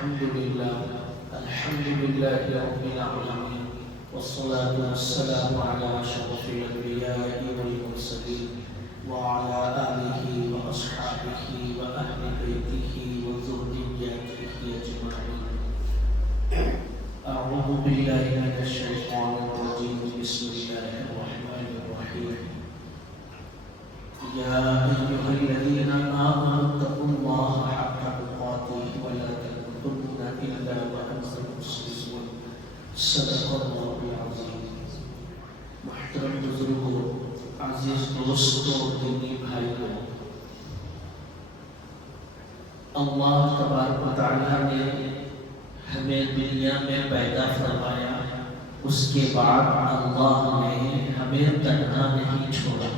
الحمد لله رب العالمين، والصلاة والسلام على أشرف الأنبياء والمرسلين وعلى آله وأصحابه وأهل بيته وذريته أجمعين. أعوذ بالله من الشيطان الرجيم. بسم الله الرحمن الرحيم. يا أيها الذين آمنوا اتقوا الله حق تقاته ولا تموتن إلا وأنتم مسلمون. صدق الله العظيم. محترم بزرگوں، عزیز دوستوں، دینی بھائیوں، اللہ تبارک و تعالیٰ نے ہمیں دنیا میں پیدا فرمایا، اس کے بعد اللہ نے ہمیں تنہا نہیں چھوڑا،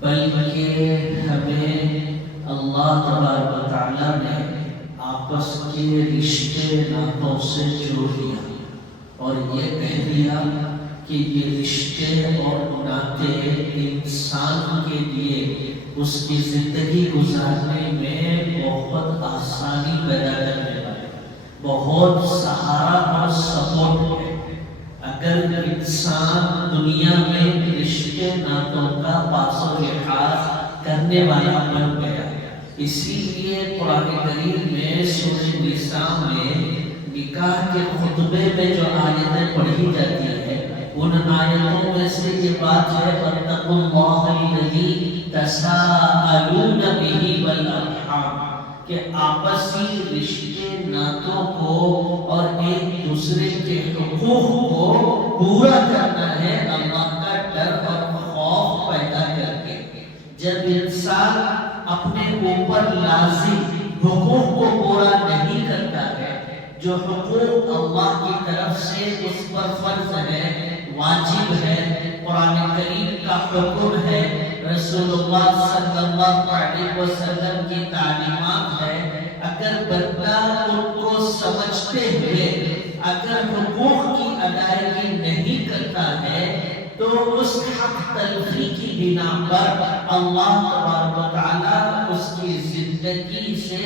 بلکہ ہمیں اللہ تبارک و تعالیٰ نے آپس کے رشتے ناتوں سے جوڑ دیا اور یہ کہہ دیا کہ یہ رشتے اور ناطے انسان کے لیے اس کی زندگی گزارنے میں بہت آسانی پیدا کرنے والے، بہت سہارا اور سپورٹ ہے۔ اگر انسان دنیا میں رشتے ناتوں کا پاس و لحاظ کرنے والا بن گیا، اسی لیے قرآن کریم میں سورہ نساء میں نکاح کے خطبے میں جو آیتیں پڑھی جاتی ہے، ان آیتوں میں سے یہ بات ہے وَاتَّقُوا اللَّهَ الَّذِي تَسَاءَلُونَ بِهِ وَالْأَرْحَامَ، کہ آپسی رشتے ناتوں کو اور ایک دوسرے کے حقوق کو پورا کرنا ہے اللہ کا ڈر اور خوف پیدا کر کے۔ جب انسان اپنے اوپر لازم حقوق کو پورا نہیں کرتا ہے، جو حقوق اللہ کی طرف سے اس پر فرض ہے، واجب ہے، قرآن کریم کا حکم ہے، رسول اللہ صلی اللہ علیہ وسلم کی تعلیمات ہے، اگر بندہ ان کو سمجھتے ہوئے اگر حقوق کی ادائیگی نہیں کرتا ہے تو اس حق تلفی کی بنا پر اللہ تبارک و تعالیٰ اس کی زندگی سے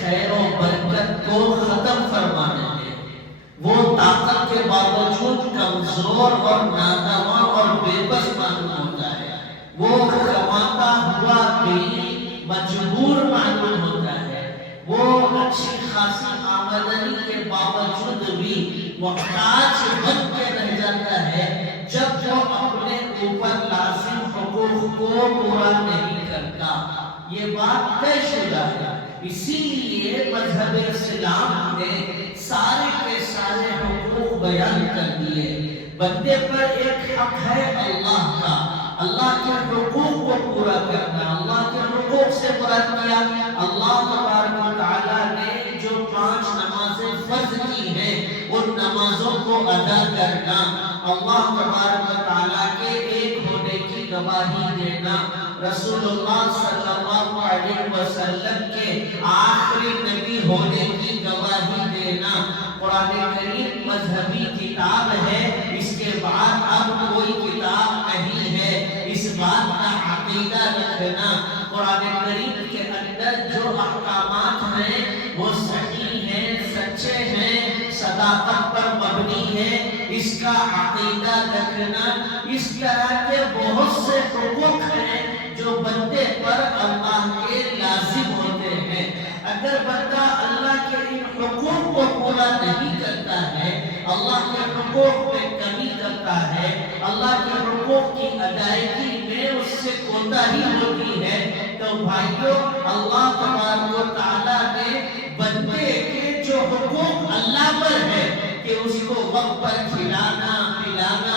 خیر و برکت کو ختم فرما دیتے ہیں۔ وہ طاقت کے باوجود کمزور اور ناتواں اور بے بس معلوم ہوتا ہے، وہ کماتا ہوا بھی مجبور معلوم ہوتا ہے، وہ اچھی خاصی آمدنی کے باوجود بھی محتاج بن کے رہ جاتا ہے جب وہ اپنے اوپر لازم حقوق کو پورا نہیں کرتا۔ یہ بات طے شدہ ہے، اسی لیے مذہب اسلام نے سارے کے سارے حقوق بیان کر دیے۔ بندے پر ایک حق ہے اللہ کا، اللہ کے حقوق کو پورا کرنا۔ اللہ کے حقوق سے مراد کیا؟ اللہ تبارک و تعالیٰ نے جو 5 نمازیں فرض کی ہیں ان نمازوں کو ادا کرنا، اللہ تبارک و تعالیٰ کے ایک ہونے کی گواہی دینا، رسول اللہ صلی اللہ علیہ وسلم کے آخری نبی ہونے کی گواہی دینا۔ قرآن کریم مذہبی کتاب ہے، اس کے بعد اب کوئی کتاب نہیں ہے، اس بات کا عقیدہ رکھنا۔ قرآن کریم کے اندر جو احکامات ہیں وہ صحیح ہیں، سچے ہیں، صداقت پر مبنی ہے، اس کا عقیدہ رکھنا۔ اس طرح کے بہت سے حقوق ہیں جو بندے پر اللہ کے لازم ہوتے ہیں۔ اگر بندہ اللہ کے ان حقوق کو پورا نہیں کرتا ہے، اللہ کے حقوق میں کمی کرتا ہے، اللہ کے حقوق کی ادائیگی میں اس سے کوتاہی ہوتی ہے، تو بھائیو اللہ تبارک و تعالیٰ نے بندے کے جو حقوق اللہ پر ہے کہ اس کو وقت پر کھلانا پلانا،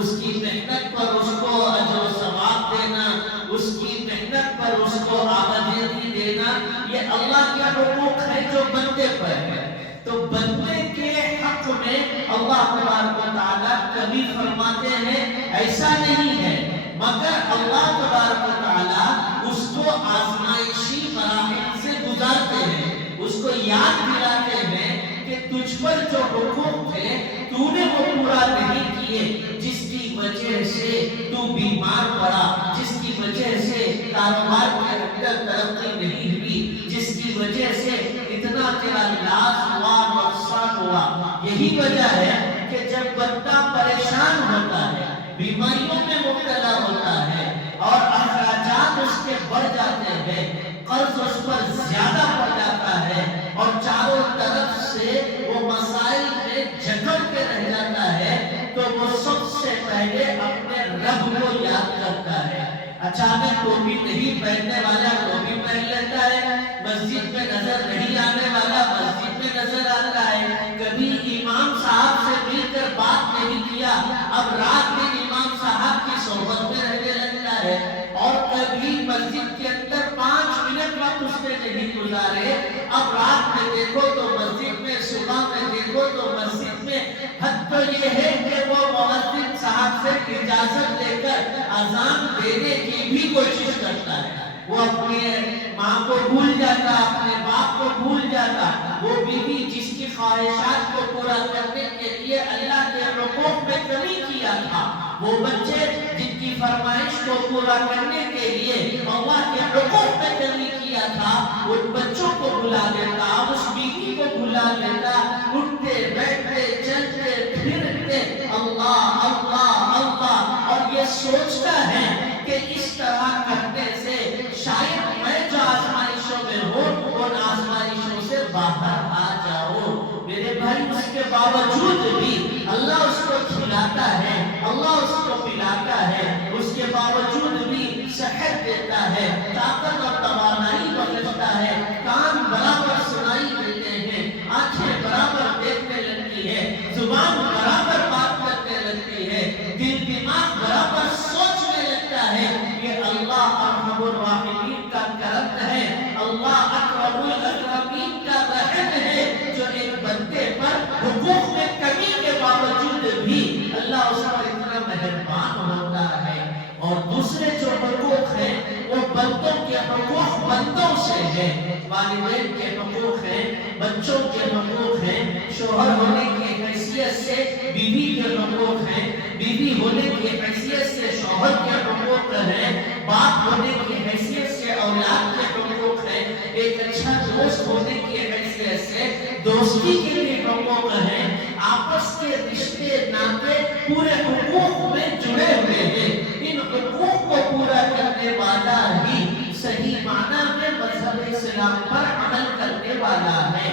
اس کی محنت پر اس کو اجر و ثواب دینا، اس کی محنت پر اس کو آمدنی دینا، یہ اللہ کے حقوق ہے جو بندے پر ہے۔ تو بندے کے حق میں اللہ تبارک و تعالیٰ کمی فرماتے ہیں ایسا نہیں ہے، مگر اللہ تبارک و تعالیٰ اس کو آزمائشی مراحل سے گزارتے ہیں، اس کو یاد دلاتے ہیں کہ تجھ پر جو حقوق تھے تو نے وہ پورا نہیں کیے، جس کی وجہ سے تو بیمار پڑا، جس کی وجہ سے کاروبار کے اندر ترقی نہیں ہوئی، جس کی وجہ سے اتنا تیرا لاس ہوا، نقصان ہوا. یہی وجہ ہے کہ جب بندہ پریشان ہوتا ہے، بیماریوں میں مبتلا ہوتا ہے اور اخراجات اس کے بڑھ جاتے ہیں، قرض اس پر زیادہ پڑ جاتا ہے اور چاروں طرف سے وہ مسائل میں جکڑ کے رہ جاتا ہے، تو وہ سب سے پہلے اپنے رب کو یاد کرتا ہے. اچانک ٹوپی نہیں پہننے والا ٹوپی پہن لیتا ہے، مسجد میں نظر نہیں آنے والا مسجد میں نظر آتا ہے. کبھی امام صاحب سے مل کر بات نہیں کیا، اب رات دن امام صاحب کی صحبت میں رہنے لگتا ہے. اور کبھی مسجد کے اندر 5 منٹ وقت اس نے نہیں گزارے، اب رات میں دیکھو تو مسجد میں، صبح میں دیکھو تو مسجد میں. حد تو یہ ہے کہ وہ مؤذن صاحب سے اجازت لے کر اذان دینے کی بھی کوشش کرتا ہے. وہ اپنے ماں کو بھول جاتا، اپنے باپ کو بھول جاتا. وہ بیوی جس کی خواہشات کو پورا کرنے کے لیے اللہ کے حقوق میں کمی کیا تھا، وہ بچے جن کی فرمائش کو پورا کرنے کے لیے اللہ کے حقوق میں کمی کیا تھا، ان بچوں کو بھلا دیتا، اس بیوی کو بھلا دیتا. اٹھتے بیٹھتے چلتے پھرتے اللہ اللہ اللہ، اور یہ سوچتا ہے کہ اس طرح کرنے سے شاید میں جو آزمائشوں میں ہوں ان آزمائشوں سے باہر آ جاؤ. میرے بھائی، اس کے باوجود بھی اللہ اس کو کھلاتا ہے، اللہ اس کو پلاتا ہے، اس کے باوجود بھی صحت دیتا ہے، طاقت اور توانائی بخشتا ہے، کان برابر سنائی دیتے ہیں، آنکھیں برابر دیکھنے لگتی ہے، زبان برابر بات کرنے لگتی ہے، دل دماغ برابر سوچنے لگتا ہے. یہ اللہ ارحم الراحمین کا کرم ہے، اللہ اکرم الاکرمین کا رحم ہے، جو ایک بندے پر حقوق میں کمی کے باوجود بھی اللہ اس پر اتنا مہربان ہوتا ہے. اور دوسرے جو حقوق ہیں وہ بندوں کے حقوق بندوں سے ہیں. والدین کے حقوق ہیں، بچوں کے حقوق ہیں، شوہر ہونے کی حیثیت سے بیوی کے حقوق ہیں، بیوی ہونے کی حیثیت سے شوہر کے حقوق ہیں، باپ ہونے کی حیثیت سے اولاد کے حقوق ہیں، ایک اچھا دوست ہونے کی حیثیت سے دوستی کے بھی حقوق ہیں. آپس کے رشتے ناطے پورے حقوق میں جڑے ہوئے ہیں. ان حقوق کو پورا کرنے والا ہی صحیح معنی میں مذہب اسلام پر عمل کرنے والا ہے.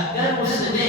اگر اس نے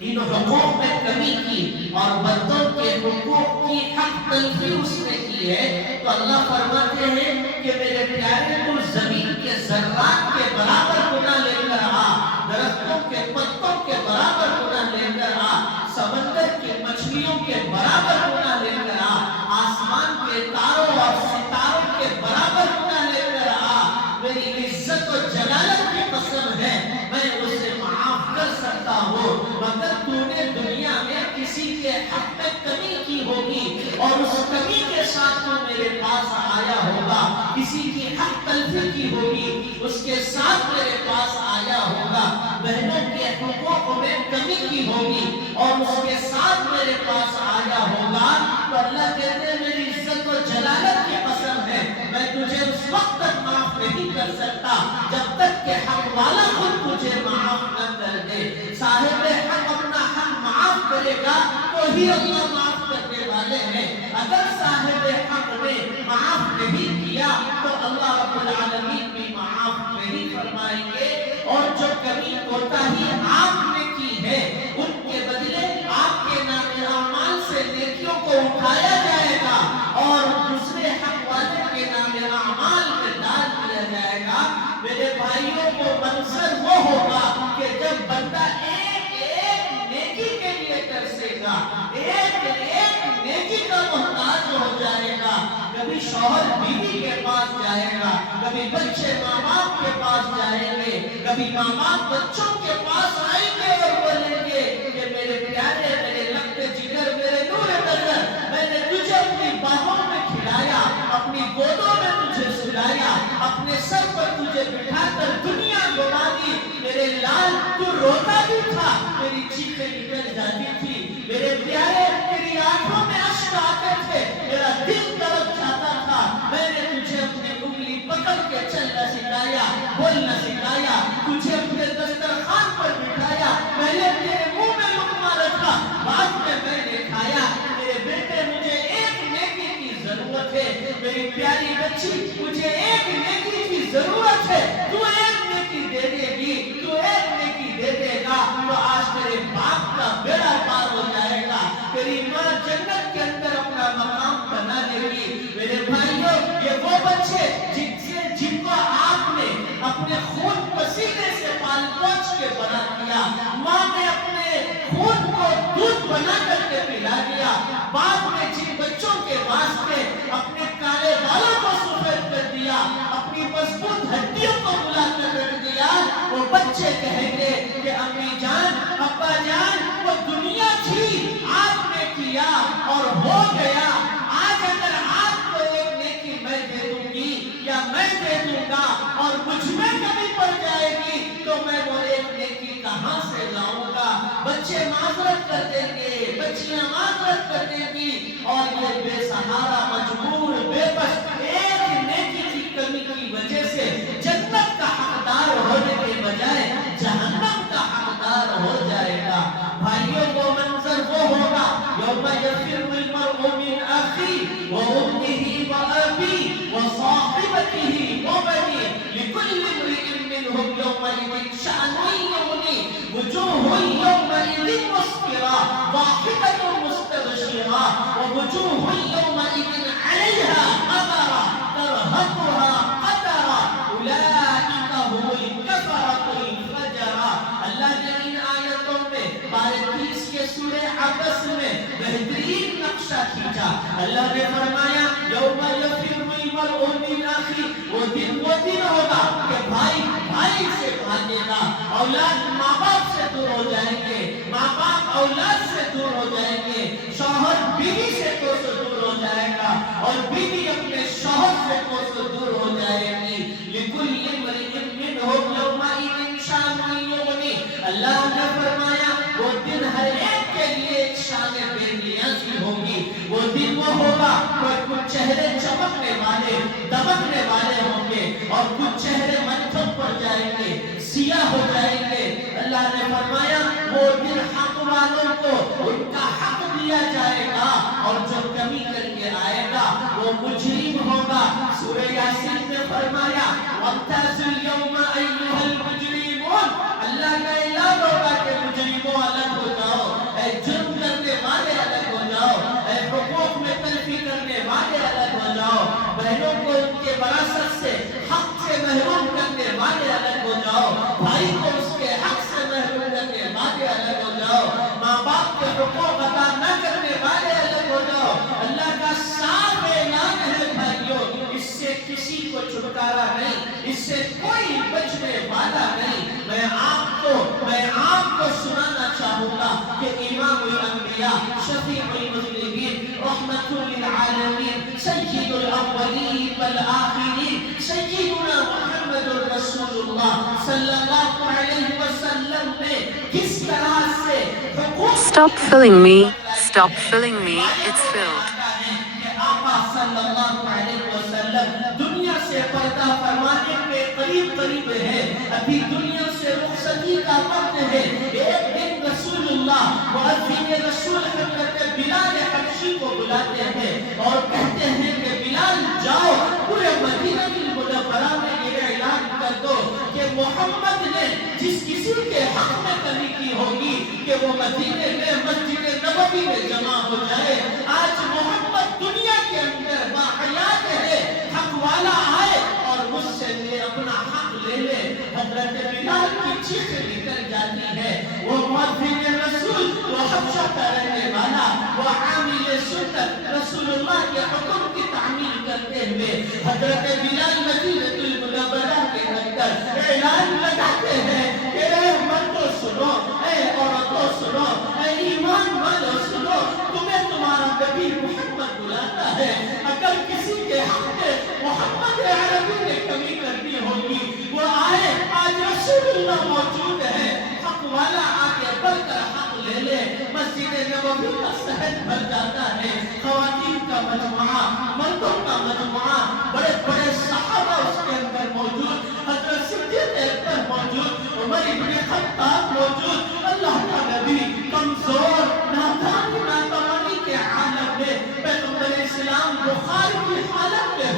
ان حقوق میں کمی کی اور بندوں کے حقوق کی حق تلفی اس نے کی ہے، تو اللہ فرماتے ہیں کہ میرے پیارے تو زمین کے ذرات کے برابر گناہ لے کر آ، درختوں کے پتوں کے برابر گناہ لے کر آ، سمندر کی مچھلیوں کے برابر گناہ لے کر آ، آسمان کے تاروں اور ستاروں کے برابر گناہ لے کر آ. میری عزت و جلالت کی قسم ہے میں اسے معاف کر سکتا ہوں، مگر تو نے دنیا میں کسی کے حق میں کمی کی ہوگی اور اس کمی کے ساتھ تو میرے پاس آیا ہوگا، کسی کی حق تلفی کی ہوگی اس کے ساتھ میرے پاس آیا ہوگا، بہنوں کے حقوق میں کمی کی ہوگی اور اس کے ساتھ میرے پاس آیا ہوگا. تو اللہ کہتے ہیں میری عزت و جلالت کی قسم ہے میں تجھے اس وقت تک معاف نہیں کر سکتا جب تک کہ حق والا خود تجھے معاف نہ کر دے. صاحب حق اپنا حق معاف کرے گا تو ہی اللہ معاف کرنے والے ہیں. اگر صاحب حق نے معاف نہیں کیا تو اللہ رب العالمین بھی معاف نہیں فرمائیں گے. اور جو کمی کوتاہی آپ نے کی ہے ان کے بدلے آپ کے نام اعمال سے نیکیوں کو اٹھایا جائے گا اور دوسرے حق والے کے نام اعمال میں ڈال دیا جائے گا. میرے بھائیوں کو منظر وہ ہوگا کہ جب بندہ ایک ایک نیکی کے لیے ترسے گا، ایک ایک نیکی کا محتاج ہو جائے گا. کبھی شوہر بیوی کے پاس جائے گا، کبھی بچے ماں باپ کے پاس جائیں گے، کبھی ماں باپ بچوں کے پاس آئیں گے اور بولیں گے کہ میرے پیارے، میرے لگتے جگر، میرے نور نظر، میں نے تجھے اپنی باہوں میں کھلایا، اپنی گودوں میں تجھے سلایا، اپنے سر پر تجھے بٹھا کر دنیا گھما دی. میرے لال تو روتا بھی تھا، میری چیخیں نکل جاتی تھی. میرے پیارے تیری آنکھوں میں اشک آتے تھے، میرا دل تڑپ جاتا تھا. میں نے تجھے اپنی انگلی پکڑ کے چلنا سکھایا، بولنا سکھایا، تجھے اپنے دسترخوان میری پیاری بچی مجھے ایک نیکی کی ضرورت ہے، تو ایک نیکی دے دے گی، تو ایک نیکی دے دے گا تو آج تیرے باپ کا بیڑا پار ہو جائے گا، تیری ماں جنت کے اندر اپنا مقام بنا دے گی۔ میرے بھائیوں، یہ وہ بچے جن کو آپ نے اپنے خون پسینے سے پال پوچھ کے بنا دیا، ماں نے اپنے خون کو دودھ بنا کر کے پلا دیا، باپ نے جن بچوں کے واسطے اپنے کالے بالوں کو سفید کر دیا، اپنی مضبوط ہڈیوں کو بلا کر رکھ دیا، وہ بچے کہیں گے کہ امی جان، ابا جان، وہ دنیا تھی، آپ نے کیا اور ہو گیا، آج اگر آپ کو ایک نیکی میں دے دوں گی یا میں دے دوں گا اور مجھ میں کمی پڑ جائے گی تو میں وہ ایک نیکی کہاں سے لاؤں گا؟ بچے معذرت کر دیں گے، بچیاں معذرت کر دیں گی، اور یہ بے سہارا مجبور بے بس ایک نیکی کی کمی کی وجہ سے جنت کا حقدار ہونے کے بجائے جہنم کا حقدار ہو جائے گا۔ بھائیوں، وہ منظر وہ ہوگا یوم یفر المرء من اخیہ وامہ وابیہ وصاحبتہ وبنیہ لکل امرئ منہم یومئذ شأن یغنیہ وجوہ یومئذ مسفرہ ضاحکۃ مستبشرہ ووجوہ یومئذ علیہا غبرہ ترہقها قترہ اولئک هم الکفرۃ الفجرہ۔ اللہ نے ان آیتوں میں پارے 30 کے سورہ عبس میں بہترین نقشہ کھینچا۔ اللہ نے فرمایا یوم یفر المرء من اخیہ، وہ دن ہوگا کہ بھائی بھائی سے بھاگے گا، اولاد ماں باپ سے دور ہو جائیں گے، ماں باپ اولاد سے دور ہو جائیں گے، شوہر بیوی سے کوسوں دور ہو جائے گا اور بیوی اپنے شوہر سے کوسوں دور ہو جائے گی۔ لکل امرئ منہم یومئذ شأن یغنیہ، اللہ نے فرمایا وہ دن ہر ایک کے لیے ایک شان بے نیازی ہوگی۔ وہ دن وہ ہوگا کہ کچھ چہرے چمکنے والے دمکنے والے ہوں گے اور کچھ چہرے متھر پڑ جائیں گے، سیاہ ہو جائیں گے۔ اللہ نے فرمایا وہ دن حق والوں کو ان کا حق دیا جائے گا اور جو کمی کر کے آئے گا وہ مجرم ہوگا۔ سورہ یاسین میں فرمایا وَامْتَازُوا الْيَوْمَ أَيُّهَا الْمُجْرِمُونَ، اللہ کا اعلان ہوگا کہ مجرموں الگ ہو جاؤ، اے جرم کرنے والے الگ ہو جاؤ، اے حقوق میں تلفی کرنے والے الگ ہو جاؤ، بہنوں کو ان کے وراثت سے حق سے محروم کرنے والے الگ ہو جاؤ، بھائی کو اس کے حق سے محروم کرنے والے الگ ہو جاؤ، ماں باپ کے حقوق ادا نہ کرنے والے الگ ہو جاؤ۔ اللہ کا صاف اعلان ہے بھائیوں، اس سے کسی کو چھٹکارا نہیں، اس سے کوئی بچنے والا نہیں۔ میں آپ کو سنانا چاہوں گا کہ امام الانبیاء، شفیع المذنبین، رحمت للعالمین، سید الاولین والآخرین، سیدنا محمد رسول اللہ صلی اللہ علیہ وسلم نے کس طرح سے حقوق Stop filling me. Stop filling me. It's filled. آقا صلی اللہ علیہ وسلم دنیا سے پردہ فرمانے کے قریب ہے، ابھی دنیا سے رخصتی کا وقت ہے۔ ایک دن رسول اللہ مؤذن رسول حضرت بلال حبشی کو بلاتے ہیں اور کہتے ہیں کہ بلال جاؤ پورے مدینہ المنورہ میں یہ اعلان کر دو کہ محمد نے جس کسی کے حق میں کمی کی ہوگی کہ وہ مدینے میں مسجد نبوی میں جمع ہو جائے۔ آج محمد دنیا کے اندر باحیات ہے، حق والا آئے اور مجھ سے اپنا حق لے لے۔ حضرت بلال کی چیخ نکل جاتی ہے، وہ مؤذن رسول، وہ حبشہ کا رہنے والا، وہ عامل سنت رسول اللہ کے حکم کی تعمیل کرتے ہوئے حضرت بلال مدینہ المنورہ کے اندر اعلان لگاتے ہیں کہ اے مردوں سنو، اے عورتوں سنو، اے ایمان والوں سنو، تمہیں تمہارا نبی محمد بلاتا ہے۔ اگر کسی کے حق میں محمد عربی نے کمی کرنی ہوگی وہ آئے، آج رسول اللہ موجود ہے، حق والا آگے بڑھ کر حق لے لے۔ مسجد نبوی کا صحن بھر جاتا ہے، خواتین کا مجموعہ، مردوں کا مجموعہ، بڑے بڑے صحابہ اس کے اندر موجود، حضرت صدیق اکبر موجود، عمر ابن خطاب موجود۔ اللہ کا نبی کمزور نادان ناتوانی کے عالم میں پیغمبر اسلام بخار کی حالت میں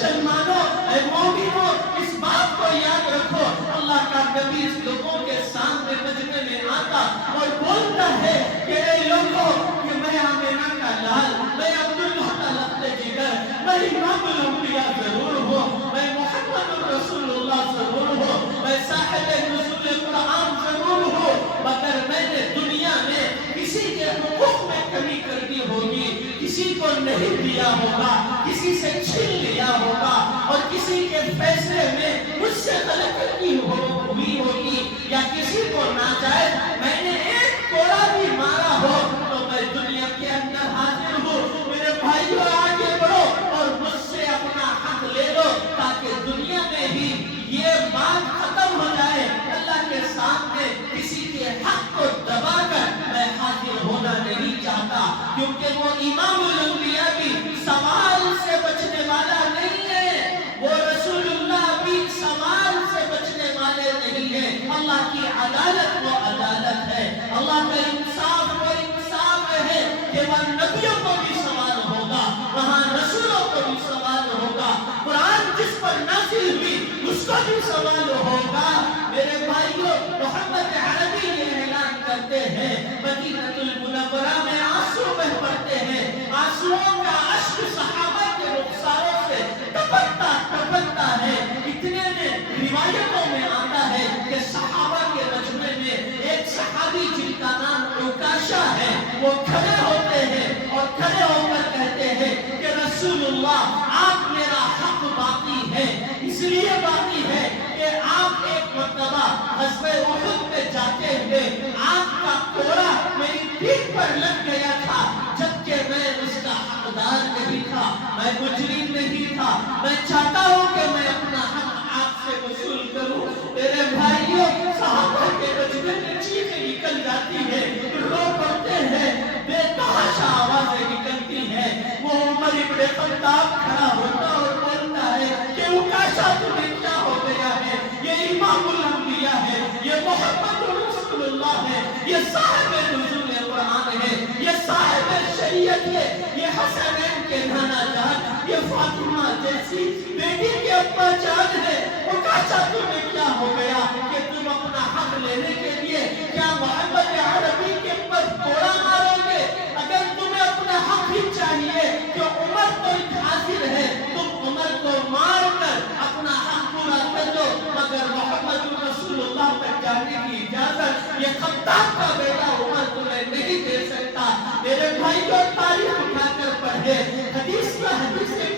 مسلمانوں، اے مومنوں، اس بات کو یاد رکھو، اللہ کا نبی لوگوں کے سامنے مجمع میں آتا اور بولتا ہے کہ اے لوگوں، کہ میں آمینہ کا لال، میں عبداللہ کا لفظ جگر، میں امام الانبیاء ضرور ہوں، میں محمد رسول اللہ ضرور ہوں، میں صاحب نزول قرآن ضرور ہوں، مگر میں نے دنیا میں کسی کے حقوق میں کمی کر دی ہوگی، کسی کو نہیں دیا ہوگا، کسی سے چھین لیا ہوگا، اور کسی کے فیصلے میں مجھ سے غلطی ہوئی ہوگی، یا کسی کو ناجائز میں نے ایک کوڑا بھی مارا ہو، تو میں دنیا کے اندر حاضر ہوں۔ میرے بھائیوں، آگے بڑھو اور مجھ سے اپنا حق لے لو، تاکہ دنیا میں ہی یہ بات ختم ہو جائے، اللہ کے سامنے کسی کے حق کو دبا کر میں حاضر ہونا نہیں چاہتا، کیونکہ وہ امام الانبیاء بھی سوال سے بچنے والا نہیں ہے، وہ رسول اللہ بھی سوال سے بچنے والے نہیں ہیں۔ اللہ کی عدالت وہ عدالت ہے، اللہ کا انصاف وہ انصاف ہے کہ وہ نبیوں کو بھی سوال ہوگا، وہاں رسولوں کو بھی سوال ہوگا، قرآن جس پر نازل ہوئی اس کو بھی سوال ہوگا۔ میرے بھائیوں، محمد عربی یہ اعلان کرتے ہیں، مدینہ المنورہ میں آنسو بہ پڑتے ہیں، آنسوؤں کا اشک صحابہ کے رخساروں سے ٹپکتا ہے۔ اتنے میں روایتوں میں آتا ہے کہ صحابہ کے مجمع میں ایک صحابی جن کا نام عکاشہ ہے، وہ کھڑے ہوتے ہیں اور کھڑے ہو کر کہتے ہیں کہ رسول اللہ، آپ میرا حق باقی ہے، اس لیے باقی ہے کہ آپ ایک مرتبہ غزوہ احد میں جاتے ہوئے آپ کا کوڑا میری پیٹھ پر لگ گیا تھا، جبکہ میں اس کا حقدار نہیں تھا، میں مجرم نہیں تھا، میں چاہتا ہوں کہ میں اپنا حق آپ سے وصول کروں۔ میرے بھائیوں، صحابہ کے مجمع میں چیخیں نکل جاتی ہے، رو پڑتے ہیں، بے تحاشا آوازیں نکلتی ہیں۔ وہ عمر ابن خطاب کھڑا ہوتا اور بولتا ہے کہ عکاشہ تمہیں کیا ہو گیا ہے؟ یہ امام الانبیاء ہے، یہ محمد رسول اللہ ہے، یہ صاحب نزول قرآن ہے، یہ صاحب شریعت ہے، یہ حسنین کے نانا جان، یہ فاطمہ جیسی بیٹی کے ابا جان ہے۔ عکاشہ تمہیں کیا ہو گیا کہ تم اپنا حق لینے کے لیے کیا محمد عربی کے پر کوڑا مارو گے؟ اگر تمہیں اپنا حق ہی چاہیے کہ عمر تو حاضر ہے، تم عمر کو مار کر اپنا حق پورا کر دو، مگر محمد رسول اللہ تک جانے کی اجازت یہ خطاب کا بیٹا عمر تمہیں نہیں دے سکتا۔ میرے بھائیوں، تاریخ اٹھا کر پڑھے، حدیث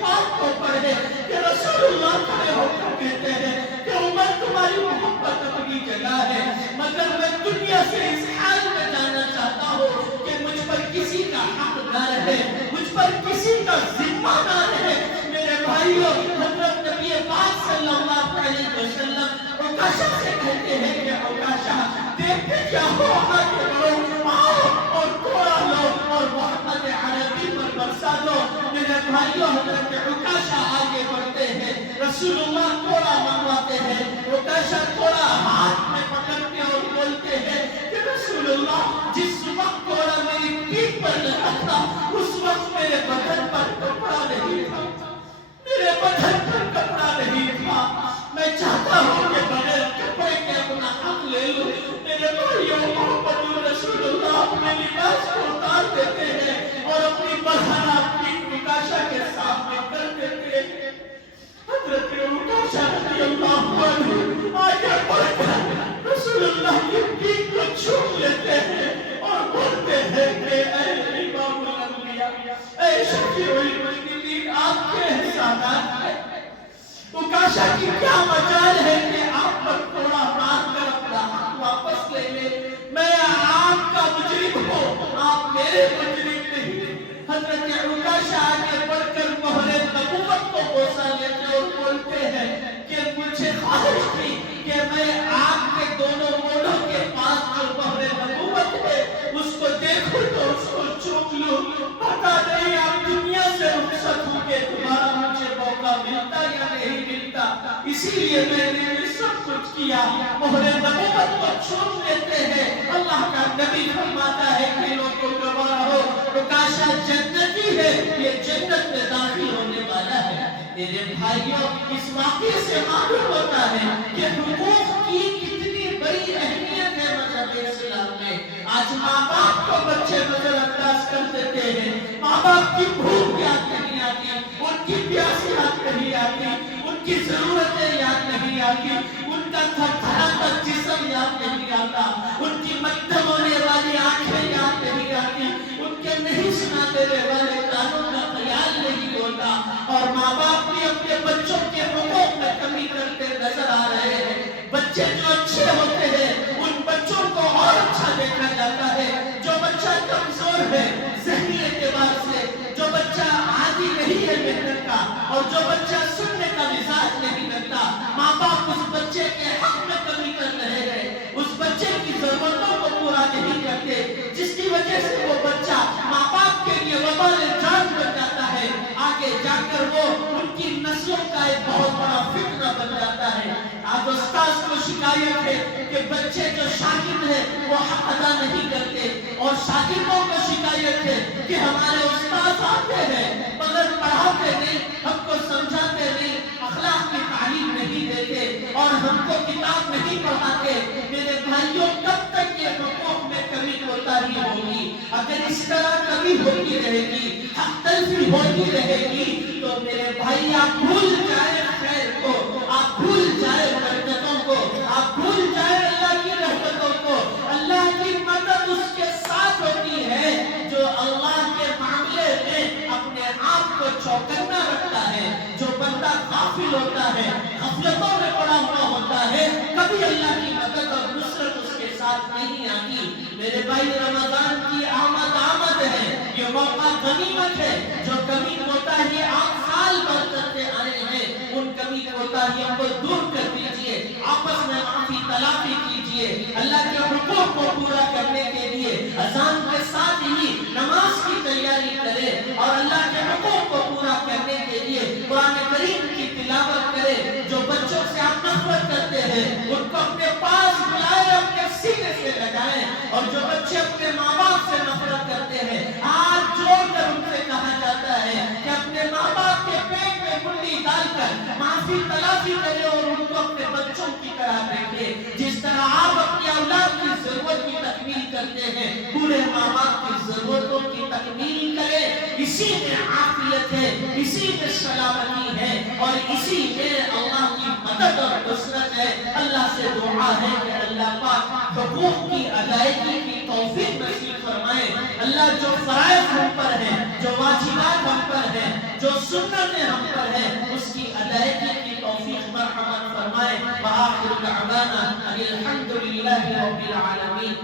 پاک کو پڑھے کہ رسول اللہ کھڑے ہو کر کہتے ہیں کہ عمر تمہاری محبت اپنی جگہ ہے، مگر میں دنیا سے اس حال میں جانا چاہتا ہوں کہ مجھ پر کسی کا حق نہ رہے، مجھ پر کسی کا ذمہ نہ رہے۔ میرے بھائیوں، حضرت نبی پاک صلی اللہ علیہ وسلم عکاشہ سے کہتے ہیں کہ عکاشہ دیکھتے کیا ہو، آگے بڑھو، آؤ اور کوڑا لو اور محمد عربی پر برسا دو۔ میرے بھائیوں، حضرت عکاشہ آگے بڑھتے ہیں، رسول اللہ کوڑا منگواتے ہیں، عکاشہ کوڑا ہاتھ میں پکڑتے اور بولتے ہیں کہ رسول اللہ، جس وقت کوڑا میری پیٹھ پر لگا تھا اس وقت میرے بدن پر کپڑا نہیں تھا، میرے بدن پر کپڑا نہیں تھا، میں چاہتا ہوں کہ بغیر کپڑے کے اپنا حق لے لوں۔ میرے بھائیوں، محمد رسول اللہ اپنے لباس کو اتار دیتے ہیں اور اپنی برہنہ پیٹھ عکاشہ کے سامنے کر دیتے ہیں۔ حضرت عکاشہ رضی اللہ عنہ آگے بڑھ کر رسول اللہ کی پیٹھ کو چھوم لیتے ہیں اور بولتے ہیں کہ اے امام الانبیاء، اے شفیع المذنبین، آپ کے احسانات ہیں۔ عکاشہ کی کیا مجال ہے کہ آپ پر کوڑا مار کر اپنا حق واپس لے لیں؟ میں آپ کا مجرم ہوں، آپ میرے مجرم نہیں۔ حضرت عکاشہ آگے بڑھ کر مہر نبوت کو بوسہ لیتے اور بولتے ہیں کہ مجھے خواہش تھی کہ میں آپ کے دونوں موڑوں کے پاس جو مہر نبوت ہے اس کو دیکھوں تو اس کو چوم لوں، پتہ نہیں آپ دنیا سے رخصت ہوں کہ تمہارا مجھے موقع ملتا یا نہیں ملتا، اسی لیے میں نے سب کچھ کیا۔ مہر نبوت کو چھوم لیتے ہیں۔ اللہ کا نبی فرماتا ہے کہ لوگوں گواہ ہو، عکاشہ جنتی ہے، یہ جنت میں داخل ہونے والا ہے۔ میرے بھائیوں اس واقعے سے معلوم ہوتا ہے کہ حقوق کی کتنی بڑی اہمیت ہے مذہب اسلام میں۔ آج ماں باپ کو بچے نظر انداز کر دیتے ہیں، ماں باپ کی بھوک یاد نہیں آتی، ان کی پیاس یاد نہیں آتی، ان کی ضرورتیں یاد نہیں آتی، ان کا تھرتھراتا جسم یاد نہیں آتا، ان کی مدھم ہونے والی آنکھیں یاد نہیں آتی، ان کے نہیں سنا دینے والے کانوں کا خیال نہیں ہوتا، اور ماں باپ بھی اپنے بچوں کے حقوق میں کمی کرتے نظر آ رہے ہیں۔ بچے جو اچھے ہوتے ہیں ان بچوں کو اور اچھا دیکھا جاتا ہے، جو بچہ کمزور ہے ذہنی اعتبار سے، جو بچہ عادی نہیں ہے محنت کا، اور جو بچہ سننے کا مزاج نہیں کرتا، ماں باپ اس بچے کے حق میں کمی کر رہے ہیں، اس بچے کی ضرورتوں کو پورا نہیں کرتے، جس کی وجہ سے وہ بچہ ماں باپ کے لیے وبال جان بن جاتا ہے، آگے جا کر وہ ان کی نسلوں کا ایک بہت بڑا فتنہ بن جاتا ہے۔ آج استاذ کو شکایت ہے کہ بچے جو شاگرد ہیں وہ حق ادا نہیں کرتے، اور شاگردوں کو شکایت ہے کہ ہمارے استاذ آتے ہیں مگر پڑھاتے نہیں، ہم کو سمجھاتے نہیں، اخلاق کی تعلیم نہیں دیتے، اور ہم کو کتاب نہیں پڑھاتے۔ میرے بھائیوں کب تک یہ حقوق میں کمی کوتاہی ہوگی؟ اگر اس طرح کمی ہوتی رہے گی، حق تلفی ہوتی رہے گی، تو میرے بھائی آپ بھول جائیں خیر کو، آپ بھول جائیں برکتوں کو، آپ بھول جائیں اللہ کی رحمتوں کو۔ اللہ کی مدد اس کے ساتھ ہوتی ہے جو اللہ کے معاملے میں اپنے آپ کو چوکنا رکھتا ہے۔ جو بندہ غافل ہوتا ہے، غفلتوں میں پڑا ہوا ہوتا ہے، کبھی اللہ کی مدد اور نصرت اس کے ساتھ نہیں آتی۔ میرے بھائی رمضان کی آمد ہے، یہ موقع غنیمت ہے، جو کمی کوتاہی آپ سال بھر کرتے آئے ہیں ان کمی کوتاہیوں کو دور کر دیجئے، آپس میں معافی تلافی کیجئے، اللہ کے حقوق کو پورا کرنے کے لیے اذان کے ساتھ ہی نماز کی تیاری کرے، اور اللہ کے حقوق کو پورا کرنے کے لیے قرآن کریم کی تلاوت کرے۔ جو بچوں سے آپ نفرت کرتے ہیں ان کو اپنے پاس بلائے، اپنے سینے سے لگائیں، اور جو بچے اپنے ماں باپ سے نفرت کرتے ہیں ہاتھ جوڑ کر ان سے کہا جاتا ہے کہ اپنے ماں باپ کے پیٹ میں منڈی ڈال کر معافی تلافی کرے اور ان کو اپنے بچوں کی طرح دیکھے۔ جس طرح آپ اپنی اولاد کی ضرورت کی تکمیل کرتے ہیں، پورے ماں باپ کی ضرورتوں کی تکمیل کرے۔ اسی میں عافیت ہے، اسی میں سلامتی ہے، اور اسی میں اللہ کی مدد اور نصرت ہے۔ اللہ سے دعا ہے کہ اللہ پاک حقوق کی ادائیگی کی توفیق نصیب فرمائے۔ اللہ جو فرائض ہم پر ہیں، جو واجبات ہم پر ہیں، جو سنتیں ہم پر ہیں، اس کی ادائیگی کی توفیق مرحمت فرمائے۔ وآخر دعوانا ان الحمد للہ رب العالمین۔